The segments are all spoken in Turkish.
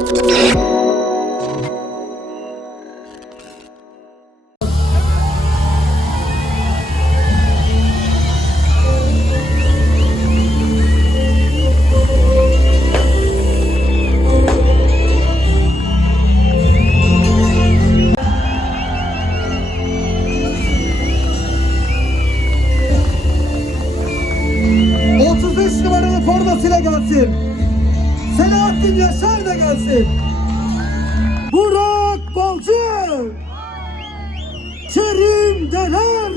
...35 numaralı formasıyla gelsin. Selahattin Yaşar da gelsin. Burak Balcı. Kerim Deler.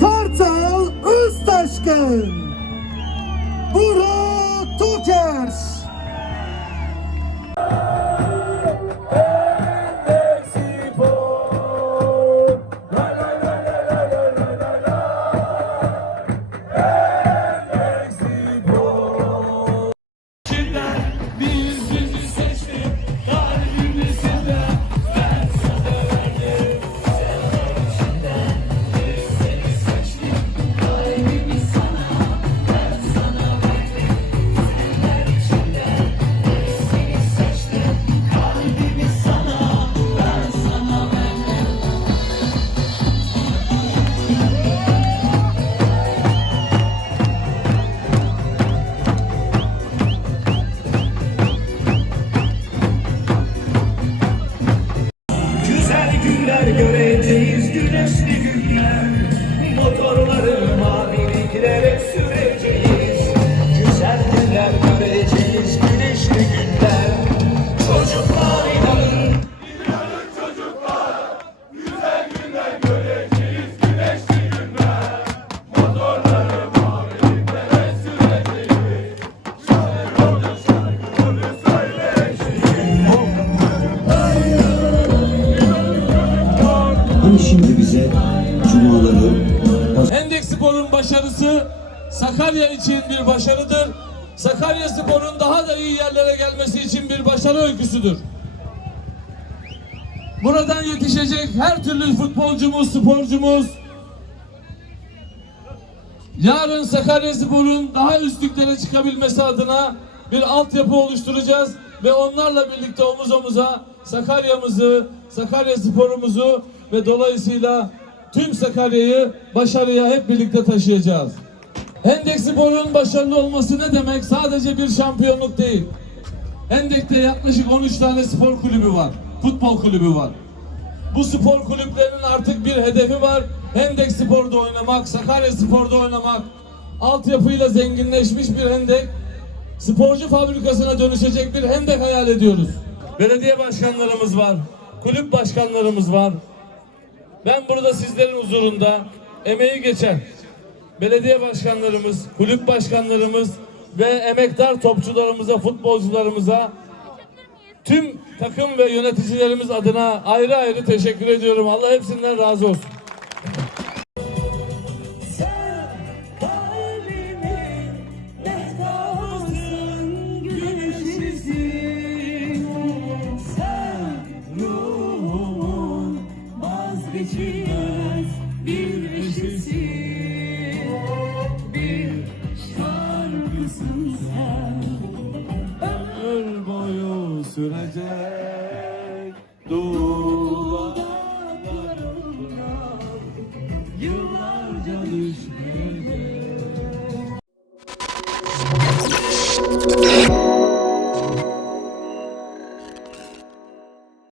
Kartal Öztaşkın. Cumaları, Hendek Spor'un başarısı Sakarya için bir başarıdır. Sakarya Spor'un daha da iyi yerlere gelmesi için bir başarı öyküsüdür. Buradan yetişecek her türlü futbolcumuz, sporcumuz yarın Sakarya Spor'un daha üstlüklere çıkabilmesi adına bir altyapı oluşturacağız ve onlarla birlikte omuz omuza Sakarya'mızı, Sakarya Spor'umuzu ve dolayısıyla tüm Sakarya'yı başarıya hep birlikte taşıyacağız. Hendek Spor'un başarılı olması ne demek? Sadece bir şampiyonluk değil. Hendek'te yaklaşık 13 tane spor kulübü var. Futbol kulübü var. Bu spor kulüplerinin artık bir hedefi var. Hendek Spor'da oynamak, Sakarya Spor'da oynamak. Altyapıyla zenginleşmiş bir hendek. Sporcu fabrikasına dönüşecek bir hendek hayal ediyoruz. Belediye başkanlarımız var. Kulüp başkanlarımız var. Ben burada sizlerin huzurunda emeği geçen belediye başkanlarımız, kulüp başkanlarımız ve emektar topçularımıza, futbolcularımıza tüm takım ve yöneticilerimiz adına ayrı ayrı teşekkür ediyorum. Allah hepsinden razı olsun.